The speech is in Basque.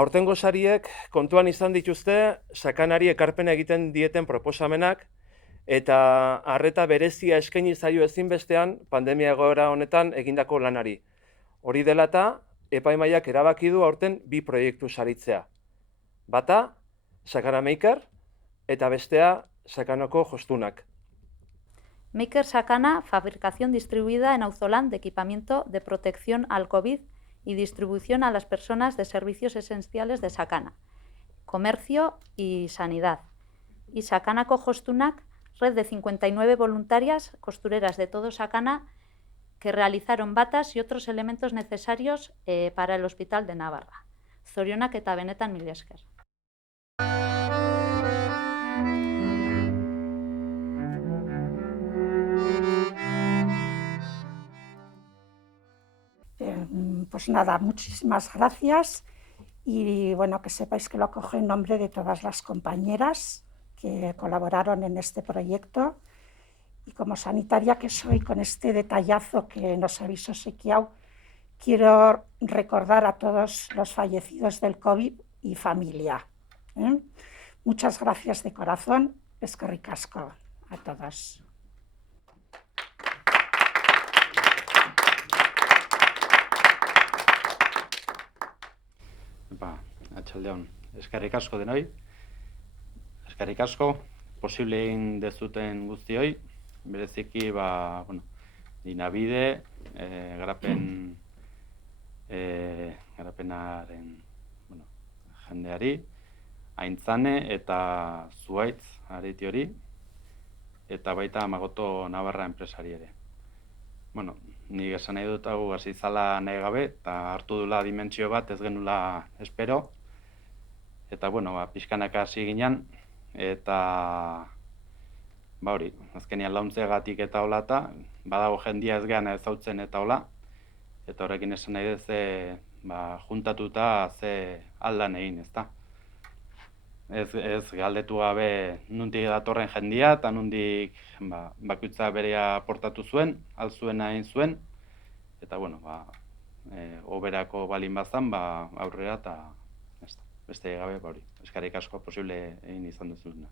Aurtengo sariek kontuan izan dituzte sakanari ekarpena egiten dieten proposamenak eta arreta berezia eskaini zaio ezinbestean pandemia egoera honetan egindako lanari. Hori dela eta, epaimahaiak erabaki du aurten 2 proiektu saritzea. Bata, Sakana Maker eta bestea Sakanako Jostunak. Maker Sakana, fabricación distribuida en Auzolan de equipamiento de protección al COVID y distribución a las personas de servicios esenciales de Sakana, comercio y sanidad. Y Sakanako Jostunak, red de 59 voluntarias costureras de todo Sakana que realizaron batas y otros elementos necesarios para el Hospital de Navarra. Zorionak eta benetan mila esker. Pues nada, muchísimas gracias y bueno, que sepáis que lo cojo en nombre de todas las compañeras que colaboraron en este proyecto y como sanitaria que soy, con este detallazo que nos habéis obsequiado, quiero recordar a todos los fallecidos del COVID y familia. Muchas gracias de corazón, eskerrik asko a todos. Atxaldeon, eskerrik asko denoi, eskerrik asko, posible egin dezuten guztioi, bereziki, Dinabide, garapenaren jendeari, Aintzane eta Zuaitz areti hori, eta baita Magoto Navarra enpresari ere. Nik esan nahi dut hau hasi zala nahi gabe, eta hartu dula dimentsio bat ez genula espero. Eta, pixkanaka hasi ginen, eta hori, azkenean launtzeagatik eta hola eta, badago jendia ez gehan ezautzen eta hola, eta horrekin esan nahi dut juntatuta ze aldan egin, ezta. Ez galdetu gabe nondik datorren jendia, eta nondik bakoitza berea aportatu zuen, altzuena egin zuen, eta, oberako balin bazan, aurrera eta beste gabe, eskerrik asko posible egin izan duzuna.